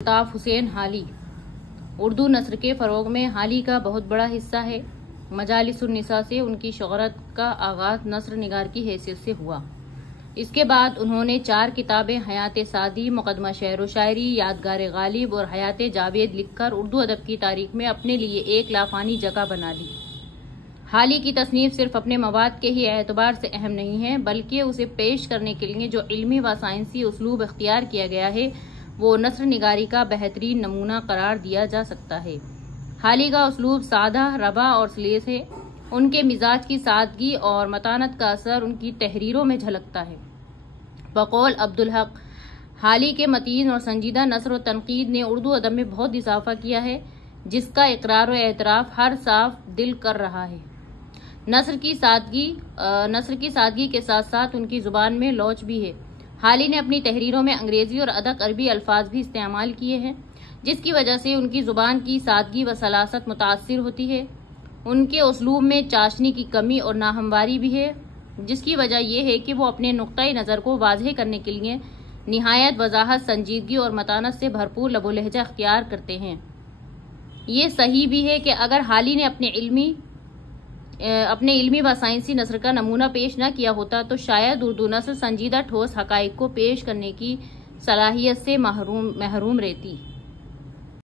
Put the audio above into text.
الطاف حسین حالی اردو نثر کے فروغ میں حالی کا بہت بڑا حصہ ہے۔ مجالس النساء سے ان کی شہرت کا آغاز نثر نگار کی حیثیت سے ہوا۔ اس کے بعد انہوں نے 4 کتابیں حیات سعدی، مقدمہ شعر و شاعری، یادگار غالب اور حیات جاوید لکھ کر اردو ادب کی تاریخ میں اپنے لیے ایک لافانی جگہ بنا لی۔ حالی کی تصنیف صرف اپنے مواد کے ہی اعتبار سے اہم نہیں ہے، بلکہ اسے پیش کرنے کے لیے جو علمی و سائنسی اسلوب اختیار کیا گیا ہے وہ نثر نگاری کا بہترین نمونہ قرار دیا جا سکتا ہے۔ حالی کا اسلوب سادہ، ربا اور سلیس ہے۔ ان کے مزاج کی سادگی اور متانت کا اثر ان کی تحریروں میں جھلکتا ہے۔ بقول عبدالحق، حالی کے متین اور سنجیدہ نثر و تنقید نے اردو ادب میں بہت اضافہ کیا ہے، جس کا اقرار و اعتراف ہر صاف دل کر رہا ہے۔ نثر کی سادگی کے ساتھ ساتھ ان کی زبان میں لوچ بھی ہے۔ حالی نے اپنی تحریروں میں انگریزی اور ادق عربی الفاظ بھی استعمال کیے ہیں، جس کی وجہ سے ان کی زبان کی سادگی و سلاست متاثر ہوتی ہے۔ ان کے اسلوب میں چاشنی کی کمی اور ناہمواری بھی ہے، جس کی وجہ یہ ہے کہ وہ اپنے نقطۂ نظر کو واضح کرنے کے لیے نہایت وضاحت، سنجیدگی اور متانت سے بھرپور لب و لہجہ اختیار کرتے ہیں۔ یہ صحیح بھی ہے کہ اگر حالی نے اپنے علمی و سائنسی نثر کا نمونہ پیش نہ کیا ہوتا تو شاید اردو نثر سنجیدہ ٹھوس حقائق کو پیش کرنے کی صلاحیت سے محروم رہتی۔